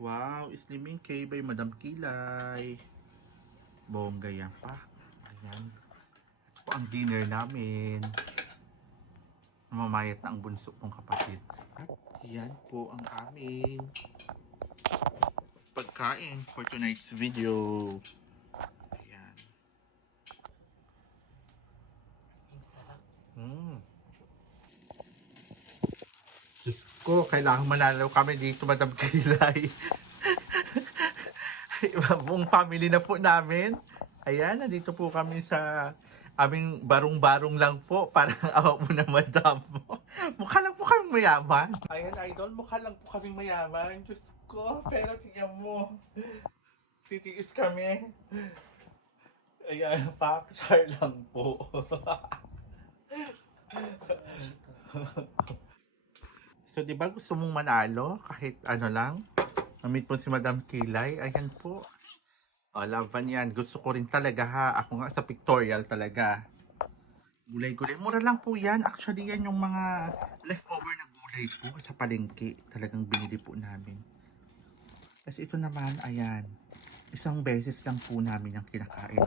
Wow, Slimming K by Madam Kilay. Bongga yan pa. Ayan. Ito po ang dinner namin. Mamayat na ang bunso kong kapatid. At yan po ang aming pagkain for tonight's video. Ayan. Diyos ko, kailangan manalo kami dito, Madam Kilay. Buong family na po namin. Ayan, nandito po kami sa aming barong-barong lang po. Parang awa mo na, madam mo. Mukha lang po kaming mayaman. Ayan, idol, mukha lang po kaming mayaman. Diyos ko, pero tingnan mo. Titiis kami. Ayan, pakchar lang po. So, di ba gusto mong manalo? Kahit ano lang? Namit po si Madam Kilay. Ayan po. O, laban yan. Gusto ko rin talaga ha. Ako nga sa pictorial talaga. Gulay-gulay. Mura lang po yan. Actually, yan yung mga leftover na gulay po sa palengke. Talagang binili po namin. Tapos ito naman, ayan. Isang beses lang po namin ang kinakain.